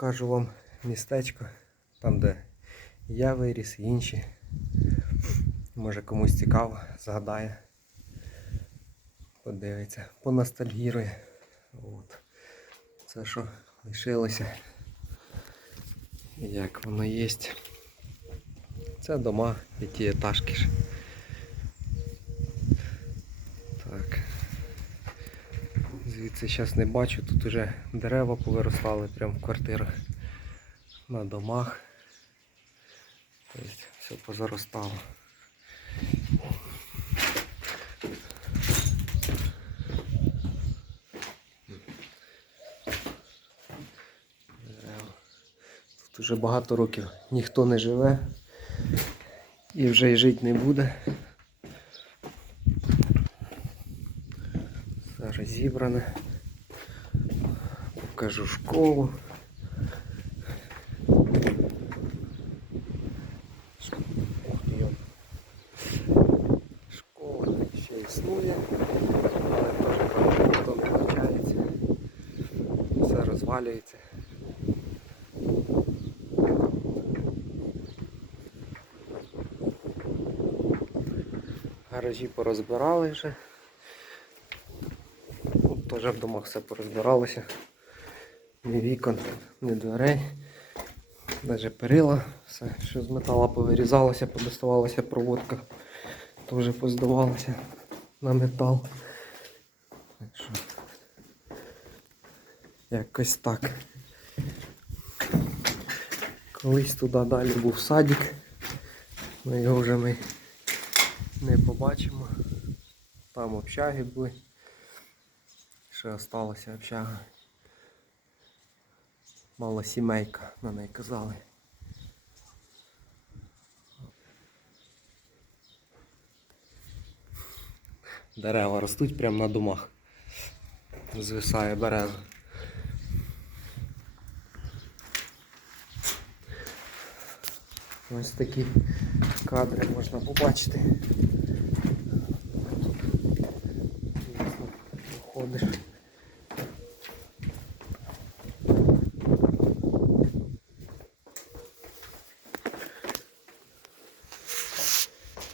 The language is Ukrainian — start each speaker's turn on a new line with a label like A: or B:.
A: покажу вам містечко, там де я виріс інші. Може комусь цікаво, згадає. Подивиться, поностальгірує. От. Це що лишилося. Як воно є. Це дома п'ятиэтажки ж. Звідси зараз не бачу, тут уже дерева повиростали прямо в квартирах, на домах. Тобто все позаростало. Тут уже багато років ніхто не живе і вже й жити не буде. Все розібране. Покажу школу. Школа ще існує, але теж ніхто не навчається. Все розвалюється. Гаражі порозбирали вже. Теж в домах все порозбиралося. Ні вікон, ні дверей. Навіть перила, все, що з метала повирізалося, подоставалася проводка, теж поздавалося на метал. Що, якось так. Колись туди далі був садик, але його вже ми не побачимо. Там общаги були ще залишилася общага. Мала сімейка, на неї казали. Дерева ростуть прямо на домах. Звисає береза. Ось такі кадри можна побачити. Виходиш.